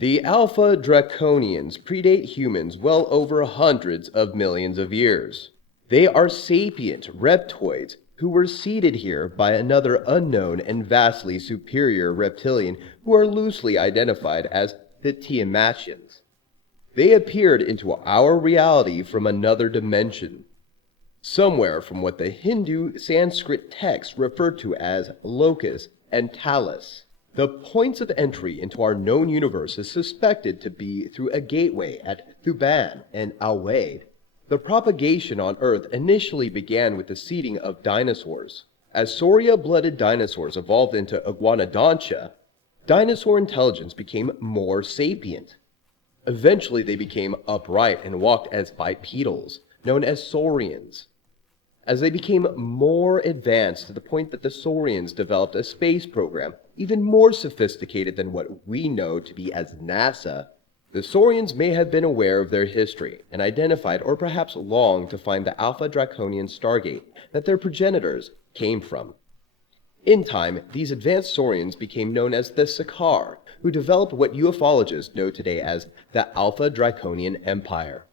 The Alpha-Draconians predate humans well over hundreds of millions of years. They are sapient reptoids who were seeded here by another unknown and vastly superior reptilian who are loosely identified as the Tiamatians. They appeared into our reality from another dimension, somewhere from what the Hindu Sanskrittexts refer to as Lokas and Talas. The points of entry into our known universe is suspected to be through a gateway at Thuban and Alwaid. The propagation on Earth initially began with the seeding of dinosaurs. As Sauria-blooded dinosaurs evolved into iguanodontia, dinosaur intelligence became more sapient. Eventually they became upright and walked as bipedals, known as saurians. As they became more advanced to the point that the saurians developed a space program even more sophisticated than what we know to be as NASA, the saurians may have been aware of their history and identified or perhaps longed to find the Alpha-Draconian stargate that their progenitors came from. In time, these advanced saurians became known as the Sakar, who developed what ufologists know today as the Alpha-Draconian Empire.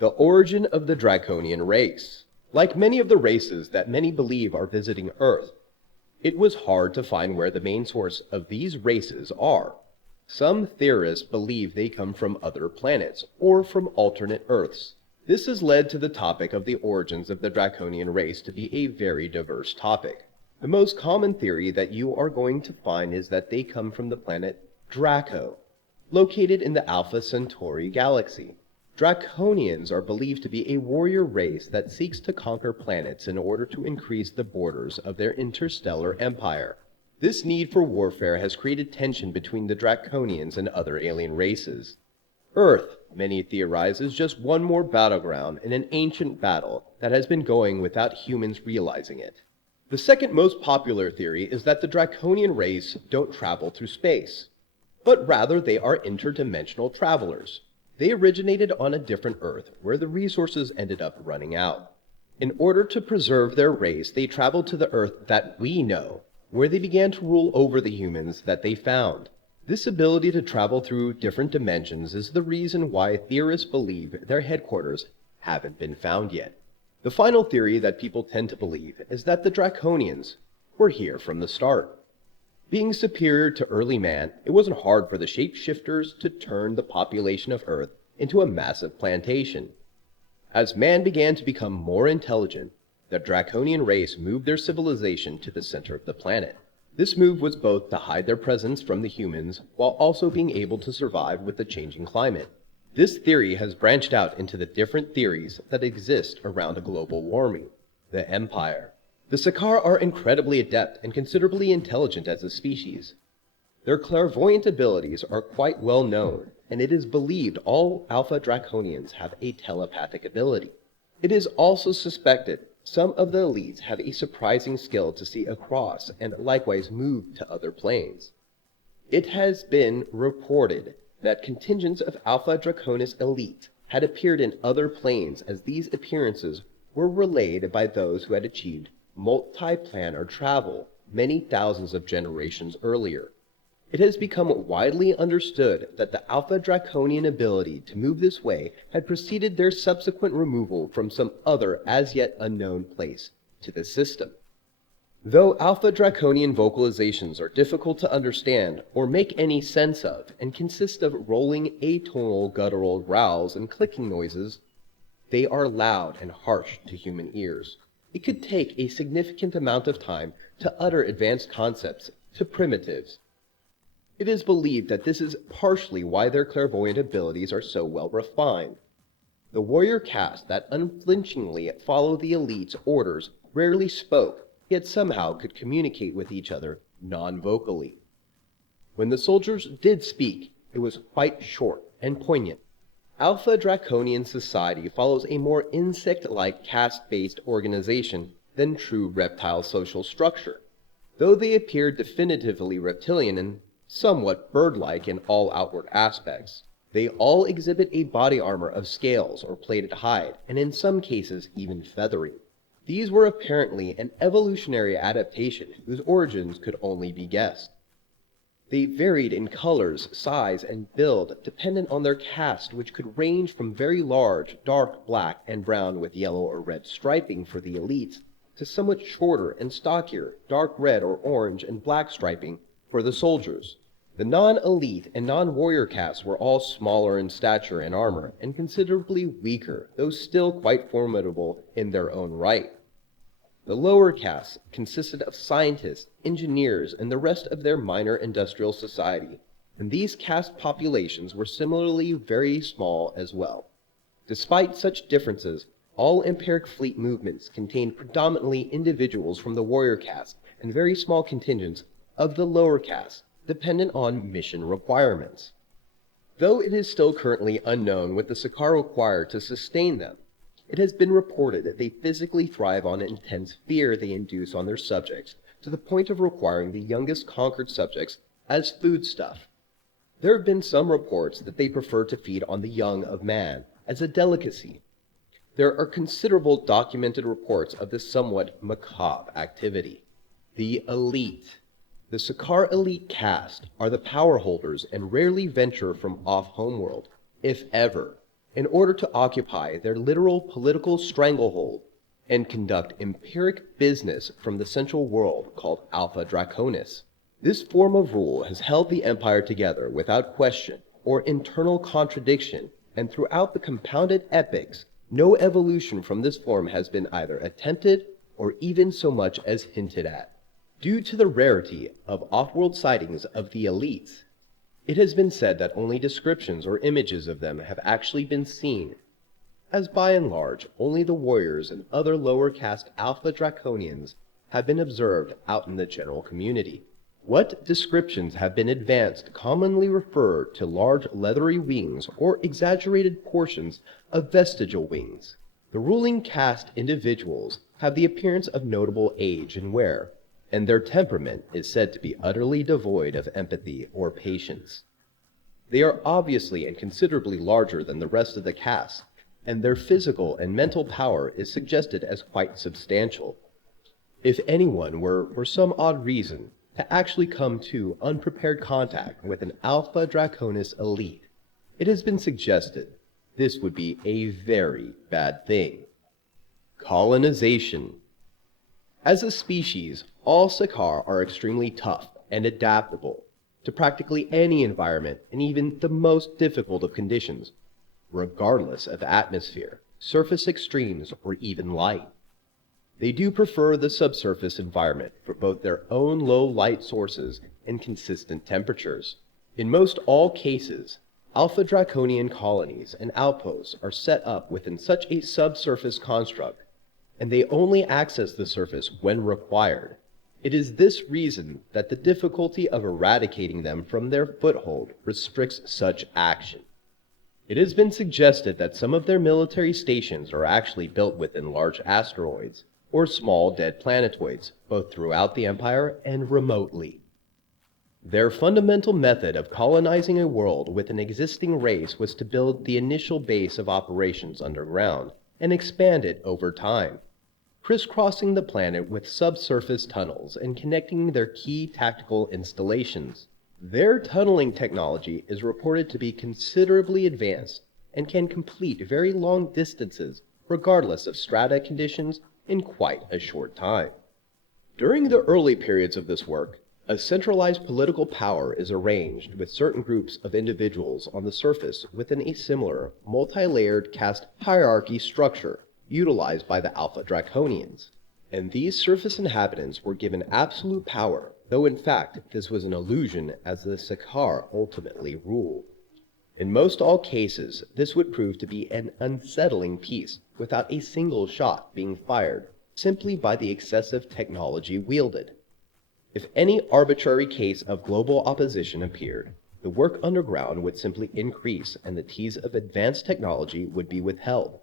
The origin of the Draconian race. Like many of the races that many believe are visiting Earth, it was hard to find where the main source of these races are. Some theorists believe they come from other planets or from alternate Earths. This has led to the topic of the origins of the Draconian race to be a very diverse topic. The most common theory that you are going to find is that they come from the planet Draco, located in the Alpha Centauri galaxy. Draconians are believed to be a warrior race that seeks to conquer planets in order to increase the borders of their interstellar empire. This need for warfare has created tension between the Draconians and other alien races. Earth, many theorize, is just one more battleground in an ancient battle that has been going without humans realizing it. The second most popular theory is that the Draconian race don't travel through space, but rather they are interdimensional travelers. They originated on a different Earth where the resources ended up running out. In order to preserve their race, they traveled to the Earth that we know, where they began to rule over the humans that they found. This ability to travel through different dimensions is the reason why theorists believe their headquarters haven't been found yet. The final theory that people tend to believe is that the Draconians were here from the start. Being superior to early man, it wasn't hard for the shapeshifters to turn the population of Earth into a massive plantation. As man began to become more intelligent, the Draconian race moved their civilization to the center of the planet. This move was both to hide their presence from the humans while also being able to survive with the changing climate. This theory has branched out into the different theories that exist around global warming. The Empire. The Sakar are incredibly adept and considerably intelligent as a species. Their clairvoyant abilities are quite well known, and it is believed all Alpha-Draconians have a telepathic ability. It is also suspected some of the elites have a surprising skill to see across and likewise move to other planes. It has been reported that contingents of Alpha-Draconis elite had appeared in other planes, as these appearances were relayed by those who had achieved multi-planar travel many thousands of generations earlier. It has become widely understood that the Alpha-Draconian ability to move this way had preceded their subsequent removal from some other as yet unknown place to the system. Though Alpha-Draconian vocalizations are difficult to understand or make any sense of and consist of rolling atonal guttural growls and clicking noises, they are loud and harsh to human ears. It could take a significant amount of time to utter advanced concepts to primitives. It is believed that this is partially why their clairvoyant abilities are so well refined. The warrior caste that unflinchingly followed the elite's orders rarely spoke, yet somehow could communicate with each other non-vocally. When the soldiers did speak, it was quite short and poignant. Alpha-Draconian society follows a more insect-like caste-based organization than true reptile social structure. Though they appear definitively reptilian and somewhat bird-like in all outward aspects, they all exhibit a body armor of scales or plated hide, and in some cases even feathery. These were apparently an evolutionary adaptation whose origins could only be guessed. They varied in colors, size, and build dependent on their caste, which could range from very large, dark black and brown with yellow or red striping for the elites, to somewhat shorter and stockier, dark red or orange and black striping for the soldiers. The non-elite and non-warrior castes were all smaller in stature and armor, and considerably weaker, though still quite formidable in their own right. The lower castes consisted of scientists, engineers, and the rest of their minor industrial society, and these caste populations were similarly very small as well. Despite such differences, all empiric fleet movements contained predominantly individuals from the warrior caste and very small contingents of the lower caste, dependent on mission requirements. Though it is still currently unknown what the Sakaar require to sustain them, it has been reported that they physically thrive on intense fear they induce on their subjects, to the point of requiring the youngest conquered subjects as foodstuff. There have been some reports that they prefer to feed on the young of man, as a delicacy. There are considerable documented reports of this somewhat macabre activity. The elite. The Sakaar elite caste are the power holders and rarely venture from off homeworld, if ever, in order to occupy their literal political stranglehold and conduct empiric business from the central world called Alpha-Draconis. This form of rule has held the empire together without question or internal contradiction, and throughout the compounded epochs, no evolution from this form has been either attempted or even so much as hinted at. Due to the rarity of off-world sightings of the elites, it has been said that only descriptions or images of them have actually been seen, as by and large only the warriors and other lower caste Alpha-Draconians have been observed out in the general community. What descriptions have been advanced commonly refer to large leathery wings or exaggerated portions of vestigial wings. The ruling caste individuals have the appearance of notable age and wear, and their temperament is said to be utterly devoid of empathy or patience. They are obviously and considerably larger than the rest of the caste, and their physical and mental power is suggested as quite substantial. If anyone were, for some odd reason, to actually come to unprepared contact with an Alpha-Draconis elite, it has been suggested this would be a very bad thing. Colonization. As a species, all Sakaar are extremely tough and adaptable to practically any environment and even the most difficult of conditions, regardless of atmosphere, surface extremes, or even light. They do prefer the subsurface environment for both their own low light sources and consistent temperatures. In most all cases, Alpha-Draconian colonies and outposts are set up within such a subsurface construct, and they only access the surface when required. It is this reason that the difficulty of eradicating them from their foothold restricts such action. It has been suggested that some of their military stations are actually built within large asteroids, or small dead planetoids, both throughout the Empire and remotely. Their fundamental method of colonizing a world with an existing race was to build the initial base of operations underground, and expand it over time, crisscrossing the planet with subsurface tunnels and connecting their key tactical installations. Their tunneling technology is reported to be considerably advanced and can complete very long distances regardless of strata conditions in quite a short time. During the early periods of this work, a centralized political power is arranged with certain groups of individuals on the surface within a similar, multi-layered caste hierarchy structure utilized by the Alpha-Draconians, and these surface inhabitants were given absolute power, though in fact this was an illusion, as the Sakaar ultimately ruled. In most all cases, this would prove to be an unsettling peace, without a single shot being fired, simply by the excessive technology wielded. If any arbitrary case of global opposition appeared, the work underground would simply increase and the teas of advanced technology would be withheld.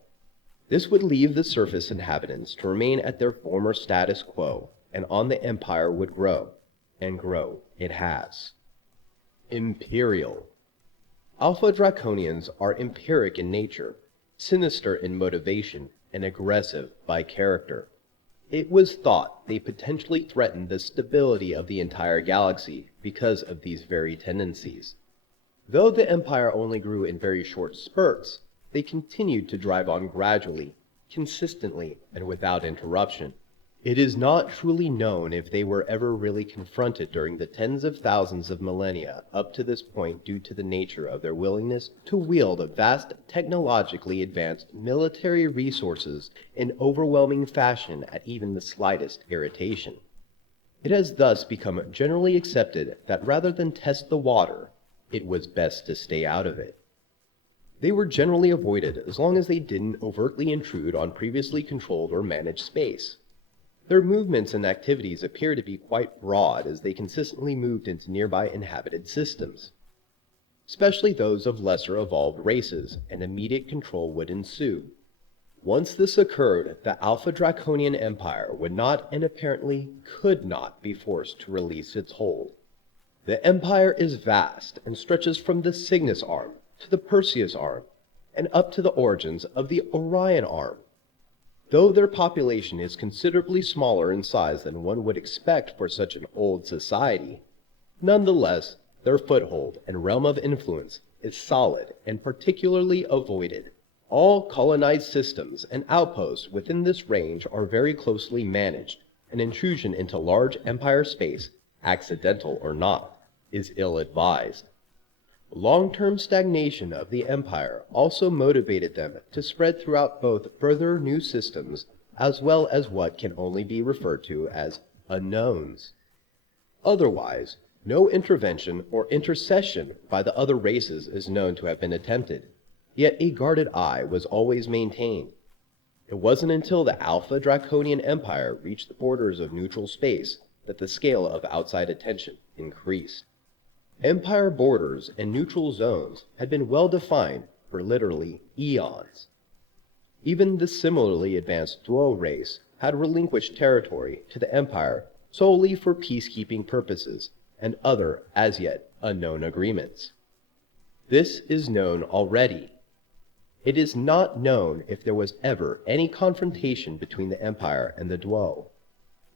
This would leave the surface inhabitants to remain at their former status quo, and on the Empire would grow, and grow it has. Imperial. Alpha-Draconians are empiric in nature, sinister in motivation, and aggressive by character. It was thought they potentially threatened the stability of the entire galaxy because of these very tendencies. Though the empire only grew in very short spurts, they continued to drive on gradually, consistently, and without interruption. It is not truly known if they were ever really confronted during the tens of thousands of millennia up to this point due to the nature of their willingness to wield vast technologically advanced military resources in overwhelming fashion at even the slightest irritation. It has thus become generally accepted that rather than test the water, it was best to stay out of it. They were generally avoided as long as they didn't overtly intrude on previously controlled or managed space. Their movements and activities appear to be quite broad as they consistently moved into nearby inhabited systems, especially those of lesser evolved races, and immediate control would ensue. Once this occurred, the Alpha-Draconian Empire would not and apparently could not be forced to release its hold. The Empire is vast and stretches from the Cygnus Arm to the Perseus Arm and up to the origins of the Orion Arm. Though their population is considerably smaller in size than one would expect for such an old society, nonetheless, their foothold and realm of influence is solid and particularly avoided. All colonized systems and outposts within this range are very closely managed. An intrusion into large empire space, accidental or not, is ill-advised. Long-term stagnation of the empire also motivated them to spread throughout both further new systems as well as what can only be referred to as unknowns. Otherwise, no intervention or intercession by the other races is known to have been attempted, yet a guarded eye was always maintained. It wasn't until the Alpha-Draconian Empire reached the borders of neutral space that the scale of outside attention increased. Empire borders and neutral zones had been well defined for literally eons. Even the similarly advanced Duo race had relinquished territory to the Empire solely for peacekeeping purposes and other as yet unknown agreements. This is known already. It is not known if there was ever any confrontation between the Empire and the Duo.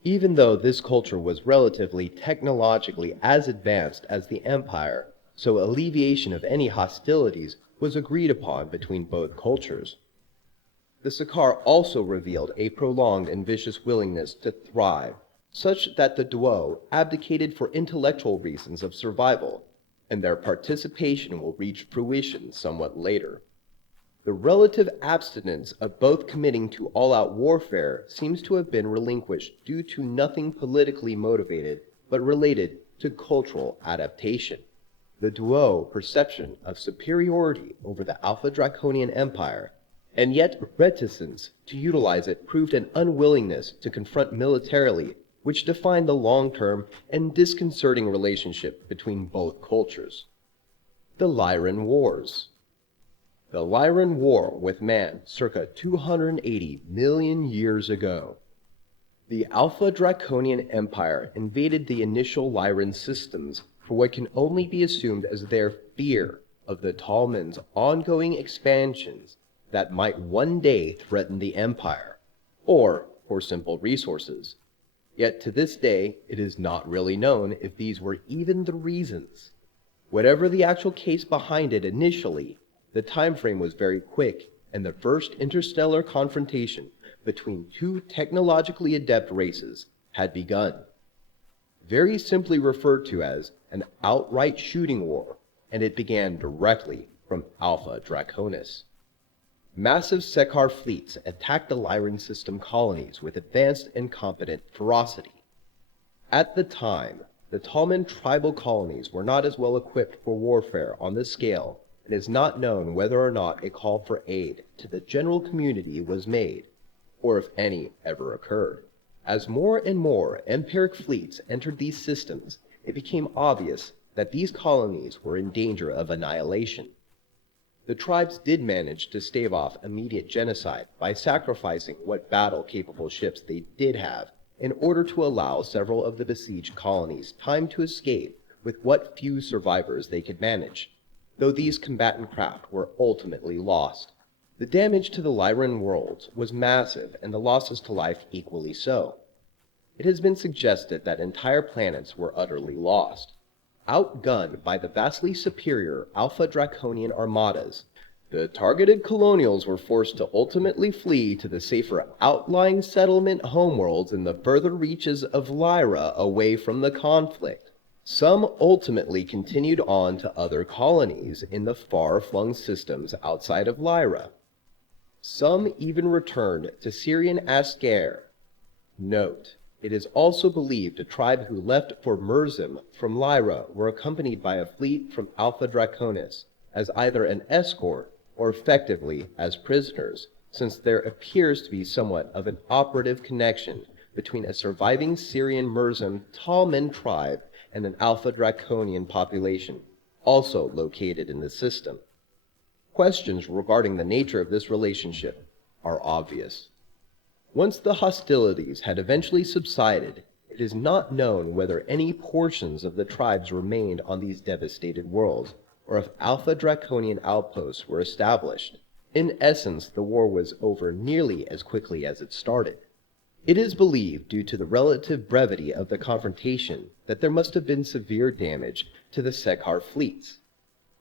Even though this culture was relatively technologically as advanced as the Empire, so alleviation of any hostilities was agreed upon between both cultures. The Sakaar also revealed a prolonged and vicious willingness to thrive, such that the Duo abdicated for intellectual reasons of survival, and their participation will reach fruition somewhat later. The relative abstinence of both committing to all-out warfare seems to have been relinquished due to nothing politically motivated, but related to cultural adaptation. The Duo perception of superiority over the Alpha-Draconian Empire, and yet reticence to utilize it, proved an unwillingness to confront militarily, which defined the long-term and disconcerting relationship between both cultures. The Lyrian Wars. The Lyrian War with man circa 280 million years ago. The Alpha-Draconian Empire invaded the initial Lyrian systems for what can only be assumed as their fear of the Talman's ongoing expansions that might one day threaten the Empire, or for simple resources. Yet to this day, it is not really known if these were even the reasons. Whatever the actual case behind it initially, the time frame was very quick, and the first interstellar confrontation between two technologically adept races had begun. Very simply referred to as an outright shooting war, and it began directly from Alpha Draconis. Massive Sakaar fleets attacked the Lyrian system colonies with advanced and competent ferocity. At the time, the Talman tribal colonies were not as well equipped for warfare on this scale. It is not known whether or not a call for aid to the general community was made, or if any ever occurred. As more and more empiric fleets entered these systems, it became obvious that these colonies were in danger of annihilation. The tribes did manage to stave off immediate genocide by sacrificing what battle-capable ships they did have in order to allow several of the besieged colonies time to escape with what few survivors they could manage, though these combatant craft were ultimately lost. The damage to the Lyrian worlds was massive, and the losses to life equally so. It has been suggested that entire planets were utterly lost. outgunned by the vastly superior Alpha-Draconian armadas, the targeted colonials were forced to ultimately flee to the safer outlying settlement homeworlds in the further reaches of Lyra away from the conflict. Some ultimately continued on to other colonies in the far-flung systems outside of Lyra. Some even returned to Syrian Asker. Note, it is also believed a tribe who left for Merzim from Lyra were accompanied by a fleet from Alpha-Draconis as either an escort or effectively as prisoners, since there appears to be somewhat of an operative connection between a surviving Syrian Merzim Talman tribe and an Alpha-Draconian population, also located in the system. Questions regarding the nature of this relationship are obvious. Once the hostilities had eventually subsided, it is not known whether any portions of the tribes remained on these devastated worlds, or if Alpha-Draconian outposts were established. In essence, the war was over nearly as quickly as it started. It is believed, due to the relative brevity of the confrontation, that there must have been severe damage to the Sekhar fleets,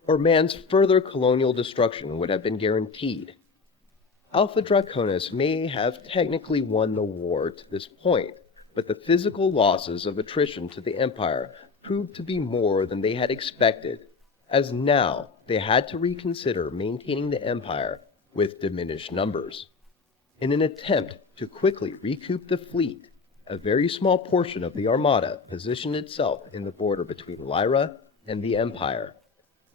or man's further colonial destruction would have been guaranteed. Alpha-Draconis may have technically won the war to this point, but the physical losses of attrition to the Empire proved to be more than they had expected, as now they had to reconsider maintaining the Empire with diminished numbers. In an attempt to quickly recoup the fleet, a very small portion of the Armada positioned itself in the border between Lyra and the Empire,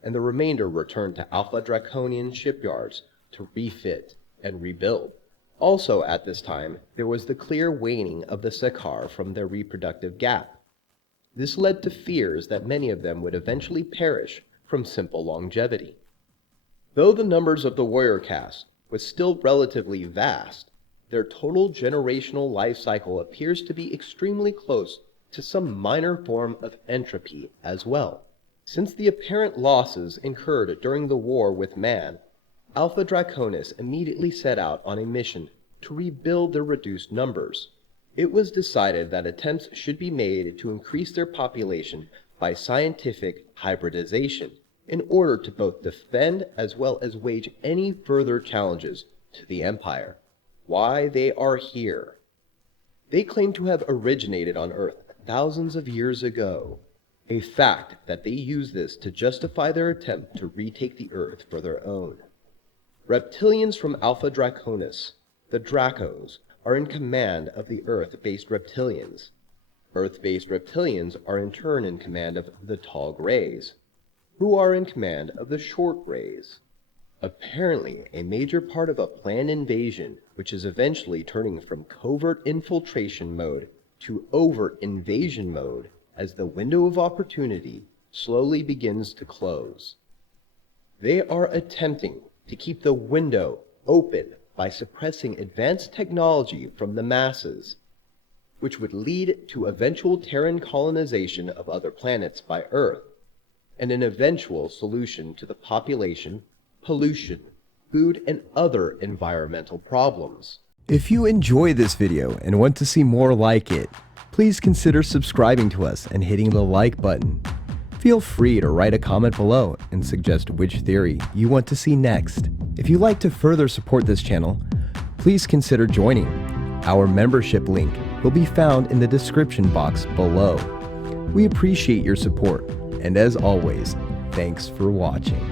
and the remainder returned to Alpha-Draconian shipyards to refit and rebuild. Also at this time, there was the clear waning of the Sekhar from their reproductive gap. This led to fears that many of them would eventually perish from simple longevity. Though the numbers of the warrior caste was still relatively vast, their total generational life cycle appears to be extremely close to some minor form of entropy as well. Since the apparent losses incurred during the war with man, Alpha-Draconis immediately set out on a mission to rebuild their reduced numbers. It was decided that attempts should be made to increase their population by scientific hybridization in order to both defend as well as wage any further challenges to the Empire. Why they are here. They claim to have originated on Earth thousands of years ago, a fact that they use this to justify their attempt to retake the Earth for their own. Reptilians from Alpha-Draconis, the Dracos, are in command of the Earth-based Reptilians. Earth-based Reptilians are in turn in command of the Tall Greys, who are in command of the Short Greys. Apparently, a major part of a planned invasion, which is eventually turning from covert infiltration mode to overt invasion mode as the window of opportunity slowly begins to close. They are attempting to keep the window open by suppressing advanced technology from the masses, which would lead to eventual Terran colonization of other planets by Earth, and an eventual solution to the population, pollution, food, and other environmental problems. If you enjoy this video and want to see more like it, please consider subscribing to us and hitting the like button. Feel free to write a comment below and suggest which theory you want to see next. If you'd like to further support this channel, please consider joining. Our membership link will be found in the description box below. We appreciate your support, and as always, thanks for watching.